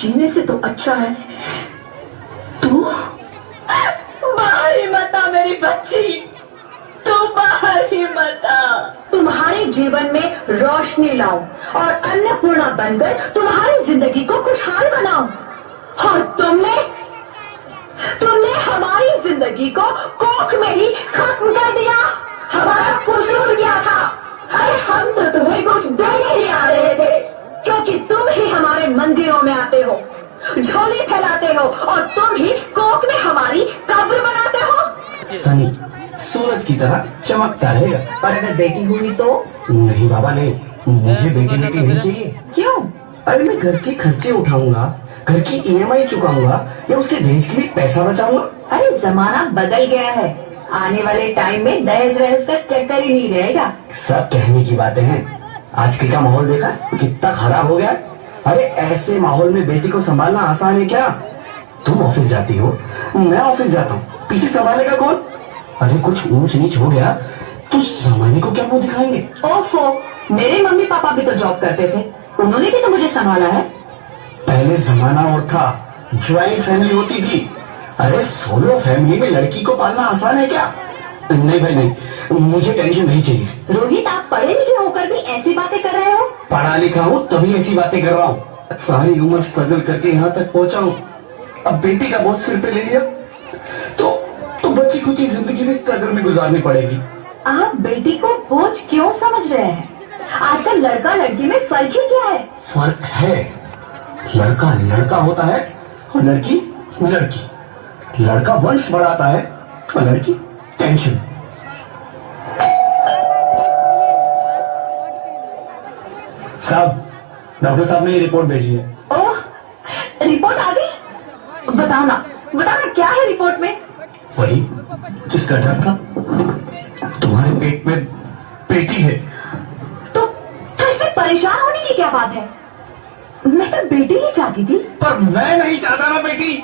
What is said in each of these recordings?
जीने से तो अच्छा है तू बाहर ही मत आ मेरी बच्ची, तू बाहर ही मत आ। तुम्हारे जीवन में रोशनी लाऊं और अन्नपूर्णा बनकर तुम्हारी जिंदगी को खुशहाल बनाऊं, और तुमने हमारी जिंदगी को कोख में ही खत्म कर दिया। हमारा कसूर क्या था? अरे हम तो तुम्हें कुछ देने ही आ रहे थे, क्योंकि तुम ही हमारे मंदिरों में आते हो, झोली फैलाते हो, और तुम ही कोख में हमारी कब्र बनाते हो। सनी सूरज की तरह चमकता रहेगा। और अगर बेटी हुई तो? नहीं बाबा नहीं, मुझे बेटी नहीं चाहिए। क्यों? अरे मैं घर के खर्चे उठाऊंगा, घर की ईएमआई चुकाऊंगा, या उसके दहेज के लिए पैसा बचाऊंगा। अरे जमाना बदल गया है, आने वाले टाइम में दहेज वहेज का चक्कर ही नहीं रहेगा। सब कहने की बातें हैं, आजकल का माहौल देखा कितना खराब हो गया। अरे ऐसे माहौल में बेटी को संभालना आसान है क्या? तुम ऑफिस जाती हो, मैं ऑफिस जाता हूँ, पीछे संभालेगा कौन? अरे कुछ ऊंच नीच हो गया तो जमाने को क्या मुंह दिखाएंगे? ओफो, मेरे मम्मी पापा भी तो जॉब करते थे, उन्होंने भी तो मुझे संभाला है। पहले जमाना और था, ज्वाइंट फैमिली होती थी। अरे सोलो फैमिली में लड़की को पालना आसान है क्या? नहीं भाई नहीं, मुझे टेंशन नहीं चाहिए। रोहित, आप पढ़े लिखे होकर भी ऐसी बातें कर रहे हो? पढ़ा लिखा हूँ तभी ऐसी बातें कर रहा हूँ। सारी उम्र स्ट्रगल करके यहाँ तक पहुँचा हूँ, अब बेटी का बोझ सिर पे ले लिया तो बच्ची कुछ जिंदगी में स्ट्रगल में गुजारनी पड़ेगी। आप बेटी को बोझ क्यों समझ रहे हैं? आजकल लड़का लड़की में फर्क ही क्या है? फर्क है, लड़का लड़का होता है और लड़की लड़की। लड़का वंश बढ़ाता है और लड़की टेंशन। साहब, डॉक्टर साहब ने ये रिपोर्ट भेजी है। ओह, रिपोर्ट आ गई? बताओ ना क्या है रिपोर्ट में? वही जिसका डर था, तुम्हारे पेट में बेटी है। तो इसमें परेशान होने की क्या बात है? मैं तो बेटी ही चाहती थी। पर मैं नहीं चाहता ना बेटी,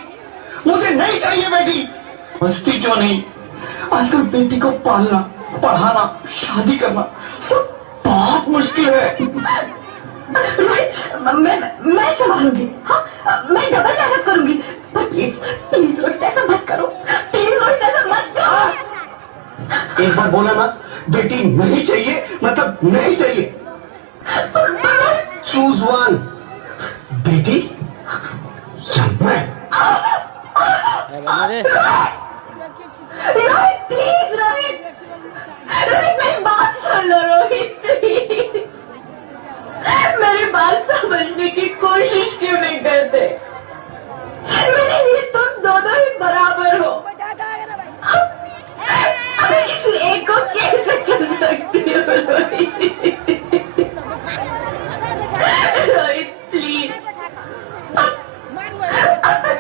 मुझे नहीं चाहिए बेटी। मस्ती क्यों नहीं, आजकल बेटी को पालना, पढ़ाना, शादी करना सब बहुत मुश्किल है। रोहित, मैं संभालूंगी। हाँ, मैं डबल मेहनत करूंगी, पर प्लीज रोहित ऐसा मत करो, प्लीज रोहित ऐसा मत करो। एक बार बोला ना, बेटी नहीं चाहिए मतलब नहीं चाहिए। चूज वन, बेटी या मैं। रोहित प्लीज, रोहित मेरी बात सुन लो रोहित, प्लीज मेरी बात समझने की कोशिश क्यों नहीं करते? मेरे लिए तुम दोनों ही बराबर हो, मैं किसी एक को कैसे चुन सकती हूँ? रोहित प्लीज,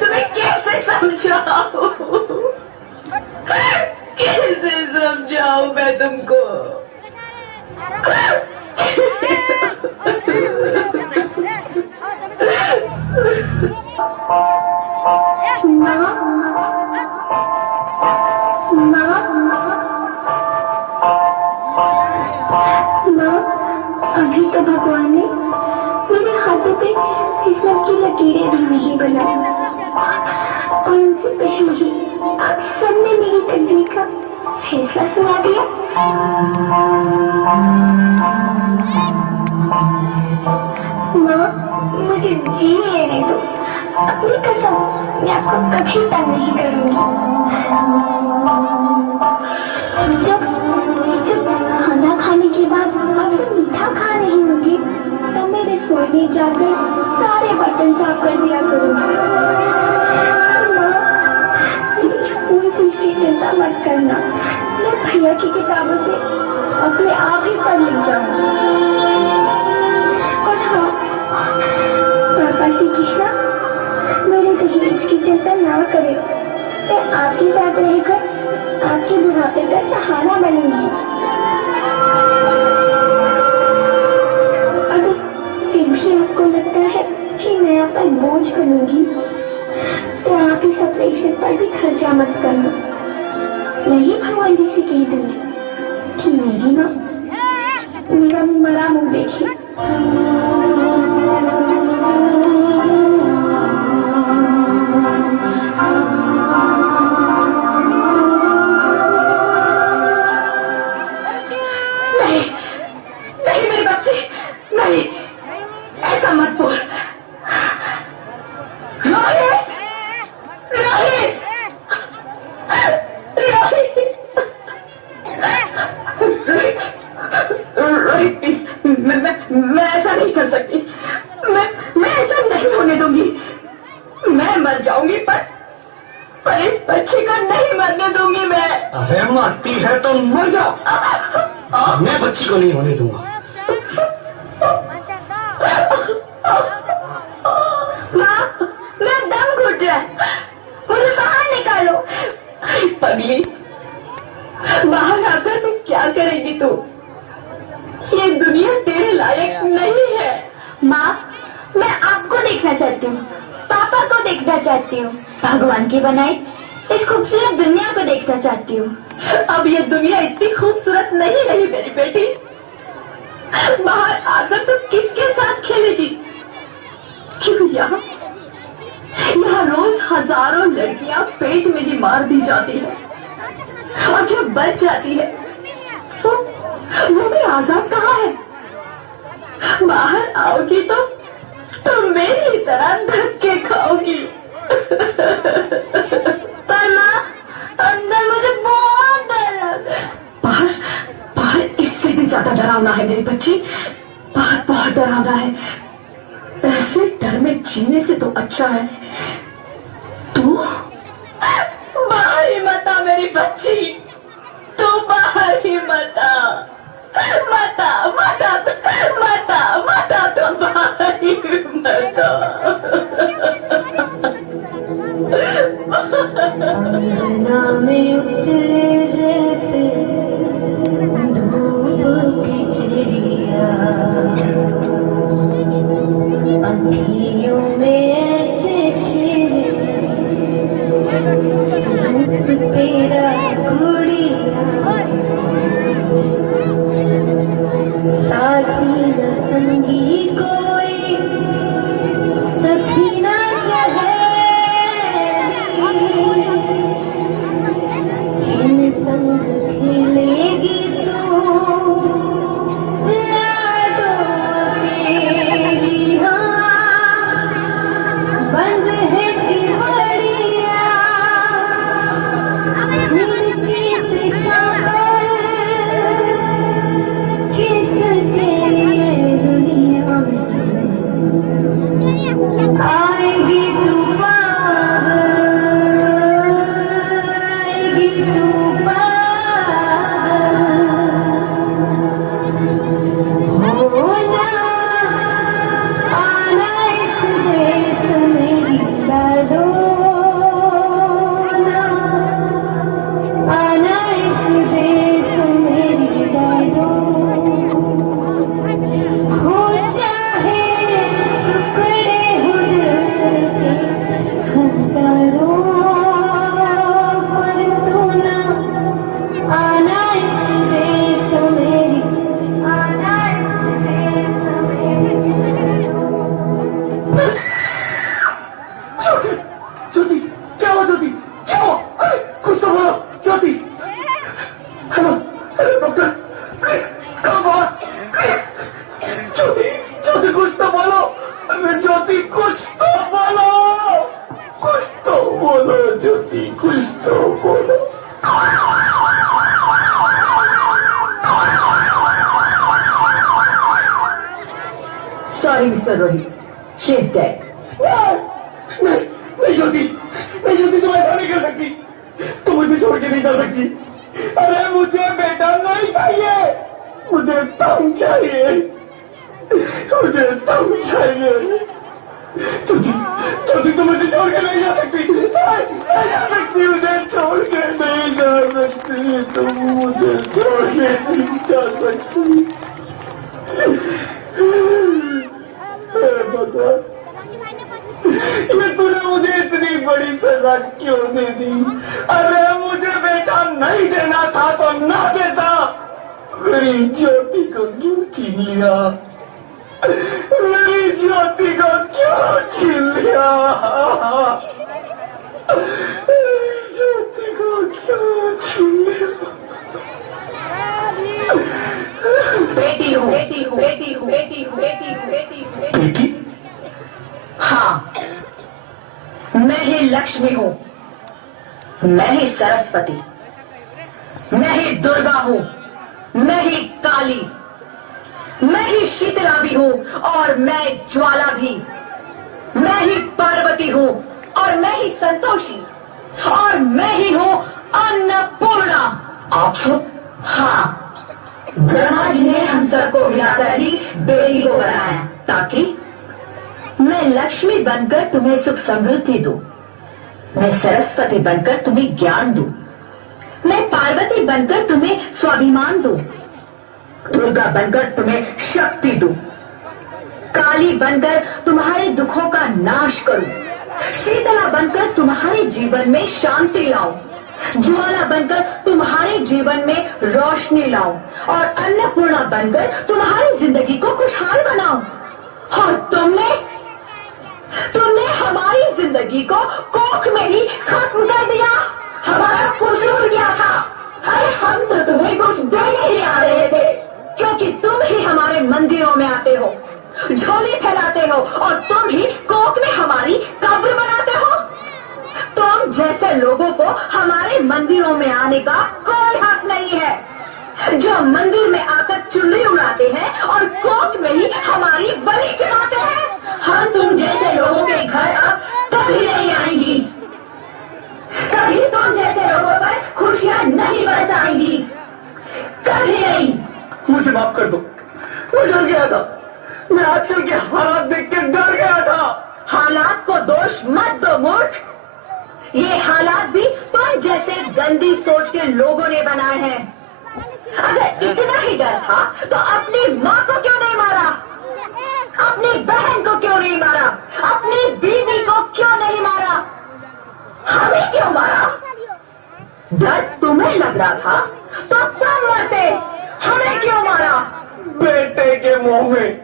तुम्हें कैसे समझाऊं मैं तुमको? अभी तो भगवान ने मेरे हाथों पे हिस्सा की लकीरें भी नहीं बनाई, और उनसे पहले ही आप सबने मेरी तकदीर का फैसला सुना दिया। माँ, मुझे जी लेने दो, अपनी कसम मैं आपको कभी तंग नहीं करूंगी। जब खाना खाने के बाद आपसे मीठा खा रही होगी, तब मैं रसोई में जाकर सारे बर्तन साफ कर दिया करूंगी। स्कूल फीस की चिंता मत करना, मैं भैया की किताबों से अपने आप ही पढ़ लिख जाऊंगी। और हाँ, पापा से कहना मेरे दहेज की चिंता ना करे, मैं आपके साथ रहकर आपके बुढ़ापे का सहारा बनूंगी। अगर फिर भी आपको लगता है कि मैं आप पर बोझ बनूंगी, तो आप इस ऑपरेशन पर भी खर्चा मत करना। मैं ही भगवान जी से कह दूंगी कि मेरी माँ मेरा मरा मुंह देखी। मर जाऊंगी, पर इस बच्ची को नहीं मरने दूंगी मैं। अरे मरती है तो मर जाओ, मैं बच्ची को नहीं होने दूंगा। माँ, मैं दम घुट रहा है, मुझे बाहर निकालो। पगली, बाहर आकर तुम क्या करेगी तू? ये दुनिया तेरे लायक नहीं है। माँ, मैं आपको देखना चाहती हूँ, पापा को देखना चाहती हूँ, भगवान की बनाई इस खूबसूरत दुनिया को देखना चाहती हूँ। अब ये दुनिया इतनी खूबसूरत नहीं रही मेरी बेटी। बाहर आकर तुम किसके साथ खेलेगी? क्यों यहाँ रोज हजारों लड़कियां पेट में ही मार दी जाती है, और जो बच जाती है वो भी आजाद कहाँ है? बाहर आओगी तो मेरी तरह धक्के खाओगी। पर माँ, अंदर मुझे बहुत डर लग रहा है। बाहर इससे भी ज्यादा डरावना है मेरी बच्ची, बाहर बहुत डरावना है। ऐसे डर में जीने से तो अच्छा है तू बाहर ही मत आ मेरी बच्ची, तू बाहर ही मत आ, मत आ, मत आ, मत आ, मत आ, तू बाहर ही मत आ। अंगना में उतरे जैसे धूप की चिड़िया, अखियों में ऐसे खिले रूप तेरा गुड़िया, साथी न संगी कोई, सखी न किन संग खेलेगी तू, लाडो अकेली। हाँ, बंद है चिवड़िया, उनकी पिसाकर किसके लिए दुनिया में आएगी तू पागल, आएगी तू पागल। होना आना इस देश में लाडो, आना इस देश में लाडो। हो चाहे टुकड़े हो दिल के हजारों, पर तू ना आना इस देश मेरी, आना इस देश मेरी। ज्योति, क्या हुआ ज्योति, क्या हुआ? अरे कुछ तो बोलो Jyoti. Hello hello doctor, please come fast please. Jyoti Jyoti कुछ तो बोलो, अरे ज्योति कुछ तो बोलो, कुछ तो बोलो ज्योति, कुछ तो बोलो। Sorry, Mr. Rohit, she's dead. नहीं नहीं ज्योति, नहीं ज्योति, तुम ऐसा नहीं कर सकती, तुम मुझे छोड़ के नहीं जा सकती। अरे मुझे बेटा नहीं चाहिए, मुझे तुम चाहिए, मुझे तुम चाहिए। ज्योति ज्योति, तुम मुझे छोड़ के नहीं जा सकती, नहीं जा सकती, मुझे छोड़ के नहीं जा सकती, तुम मुझे छोड़ के नहीं जा सकती। भगवान, ये तूने मुझे इतनी बड़ी सजा क्यों दे दी? अरे मुझे बेटा नहीं देना था तो ना देता, मेरी ज्योति को क्यों छीन लिया, मेरी ज्योति को क्यों छीन लिया, मेरी ज्योति को क्यों छीन लिया? बेटी हूँ, बेटी हूँ, बेटी हूँ, बेटी हूँ, बेटी हूँ, बेटी हूँ, बेटी। हाँ, मैं ही लक्ष्मी हूँ, मैं ही सरस्वती, मैं ही दुर्गा हूँ, मैं ही काली, मैं ही शीतला भी हूँ, और मैं ज्वाला भी, मैं ही पार्वती हूँ, और ही संतोषी और मैं ही हूँ अन्नपूर्णा। आप सब? हाँ, ब्रह्मा जी ने हम सबको मिलाकर ही बेटी को बनाया ताकि मैं लक्ष्मी बनकर तुम्हें सुख समृद्धि दूं, मैं सरस्वती बनकर तुम्हें ज्ञान दूं, मैं पार्वती बनकर तुम्हें स्वाभिमान दूं, दुर्गा बनकर तुम्हें शक्ति दूं, काली बनकर तुम्हारे दुखों का नाश करूं, शीतला बनकर तुम्हारे जीवन में शांति लाऊं, ज्वाला बनकर तुम्हारे जीवन में रोशनी लाऊं और अन्नपूर्णा बनकर तुम्हारी जिंदगी को खुशहाल बनाऊं। और तुमने हमारी जिंदगी को कोख में ही खत्म कर दिया। हमारा कसूर क्या था? अरे हम तो तुम्हें कुछ देने ही आ रहे थे, क्योंकि तुम ही हमारे मंदिरों में आते हो, झोली फैलाते हो और तुम ही कोख में हमारी कब्र बनाते हो। तुम जैसे लोगों को हमारे मंदिरों में आने का कोई हक नहीं है, जो मंदिर में आकर चुनरी उड़ाते हैं और कोख में ही हमारी बलि चढ़ाते हैं। हम तुम जैसे लोगों के घर अब कभी नहीं आएंगी, कभी तुम जैसे लोगों पर खुशियां नहीं बरसाएंगी, कभी नहीं। मुझे माफ कर दो, मैं डर गया था। मैं आजकल के हालात देख के डर गया था। हालात को दोष मत दो मूर्ख, ये हालात भी तुम जैसे गंदी सोच के लोगों ने बनाए हैं। अगर इतना ही डर था तो अपनी माँ को क्यों नहीं मारा, अपनी बहन को क्यों नहीं मारा, अपनी बीवी को क्यों नहीं मारा, हमें क्यों मारा? डर तुम्हें लग रहा था तो तुम मरते, हमें क्यों मारा? बेटे के मुंह में,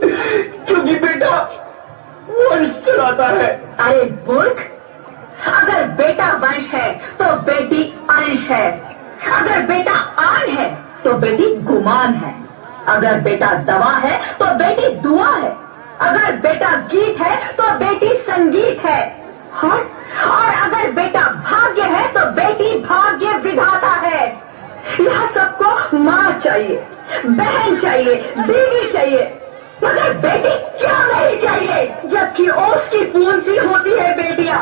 क्योंकि बेटा वंश चलाता है। अरे मूर्ख, अगर बेटा वंश है तो बेटी अंश है, अगर बेटा आन है तो बेटी गुमान है, अगर बेटा दवा है तो बेटी दुआ है, अगर बेटा गीत है तो बेटी संगीत है, और अगर बेटा भाग्य है तो बेटी भाग्य विधाता है। यह सबको माँ चाहिए, बहन चाहिए, बीवी चाहिए, मगर बेटी क्यों नहीं चाहिए? जबकि ओस की पूंछ सी होती है बेटियां।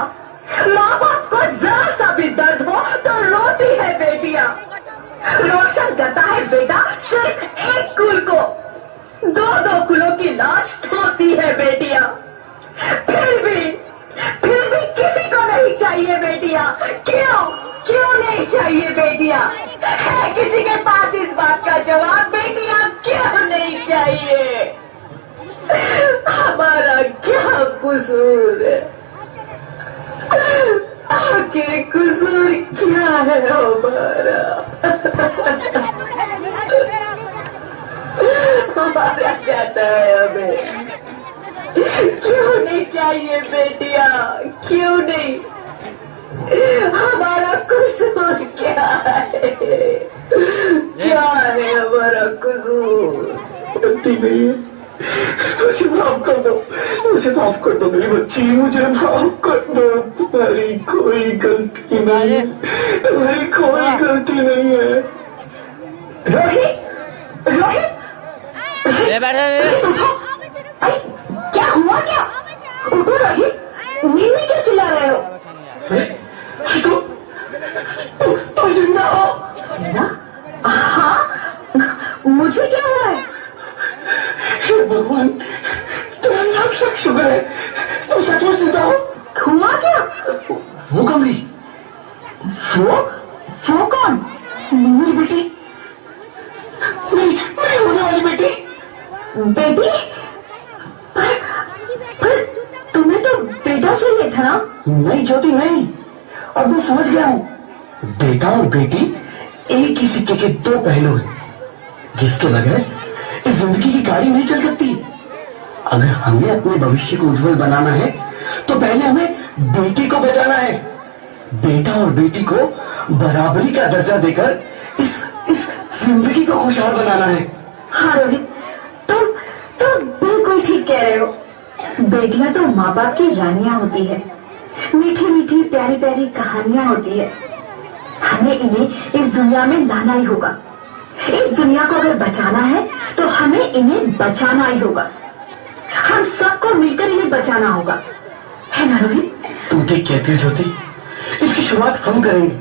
माँ बाप को जरा सा भी दर्द हो तो रोती है बेटियां। रोशन करता है बेटा सिर्फ एक कुल को, दो दो कुलों की लाश ढोती है बेटियां। फिर भी किसी को नहीं चाहिए बेटियां। क्यों नहीं चाहिए बेटियां? है किसी के पास इस बात का जवाब? बेटियां क्यों नहीं चाहिए? हमारा क्या कसूर है? आखिर कसूर क्या है हमारा? हमारा कहता है हमें क्यों नहीं चाहिए बेटियां? क्यों नहीं? हमारा कसूर क्या है? क्या है हमारा कसूर? गलती नहीं है, मुझे माफ कर दो, मुझे माफ कर दो मेरी बच्ची, मुझे माफ कर दो। तुम्हारी कोई गलती नहीं है, तुम्हारी कोई गलती नहीं है। रोहित, रोहित, उठो। अरे क्या हुआ? क्या उठो रोहित, नींद में क्यों चिल्ला रहे हो? तुम जिंदा हो? जिंदा? हाँ, मुझे क्या हुआ है? हे भगवान, तेरा लाख शुक्र है, तुम सच में जिंदा हो। हुआ क्या? वो कमली, वो कौन? मेरी बेटी, मेरी होने वाली बेटी। बेटी? पर तुम्हें तो बेटा चाहिए था ना? नहीं ज्योति नहीं, अब मैं समझ गया हूँ। बेटा और बेटी एक ही सिक्के के दो पहलू हैं, जिसके बगैर इस जिंदगी की गाड़ी नहीं चल सकती। अगर हमें अपने भविष्य को उज्जवल बनाना है तो पहले हमें बेटी को बचाना है। बेटा और बेटी को बराबरी का दर्जा देकर इस जिंदगी को खुशहाल बनाना है। हाँ रोहित, तुम बिल्कुल ठीक कह रहे हो। बेटियां तो माँ बाप की रानियां होती है, मीठी मीठी प्यारी प्यारी कहानियां होती है। हमें इन्हें इस दुनिया में लाना ही होगा। इस दुनिया को अगर बचाना है तो हमें इन्हें बचाना ही होगा। हम सबको मिलकर इन्हें बचाना होगा। है ना रोहित? तू ठीक कहती है ज्योति, इसकी शुरुआत हम करेंगे।